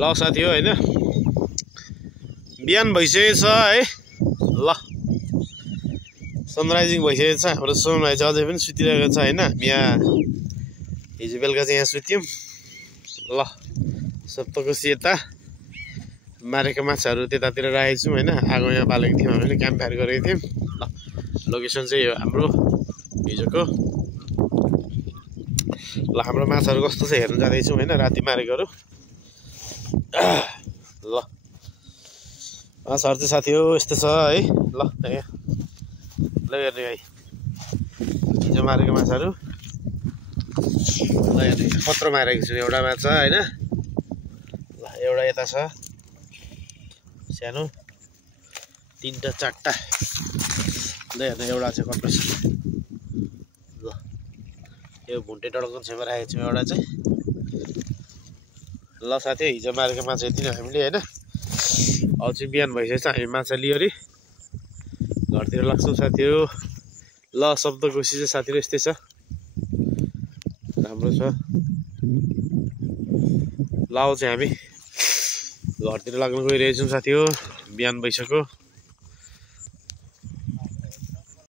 ल साथी हो हैन बिहान भइसकेको छ है ल सनराइजिङ भइसकेको छ हाम्रो सनराइज अझै पनि सुतिरहेको छ हैन यहाँ हिजो बेलुका चाहिँ यहाँ सुत्यौं ल सप्तकोशी यता मारेका माछाहरू त्यतातिर राखेको छौँ हैन आगो यहाँ बालेको थियौँ हामीले क्याम्प फायर गरेको थियौँ ल लोकेसन चाहिँ यो हाम्रो हिजोको ल हाम्रो माछाहरू कस्तो छ हेर्न जाँदैछौँ हैन राति मारेकोहरू ल माछाहरू चाहिँ साथी हो यस्तो छ है ल यहाँ ल हेर्नु है हिजो मारेको माछाहरू ल हेर्नु खत्रो मारेको छु एउटा माछा हैन ल एउटा यता छ सानो तीनटा चारटा ल हेर्नु एउटा चाहिँ कत्रो छ ल यो भुन्टे डडको छेउमा राखेको छौँ एउटा चाहिँ ल साथी हिजो मारेको माछा यति नै हामीले हैन अब चाहिँ बिहान भइसकेछ हामी माछा लियो अरे घरतिर लाग्छौँ साथीहरू ल सप्तकोशी चाहिँ साथीहरू यस्तै छ राम्रो छ ल अब चाहिँ हामी घरतिर लाग्नु गइरहेछौँ साथी हो बिहान भइसक्यो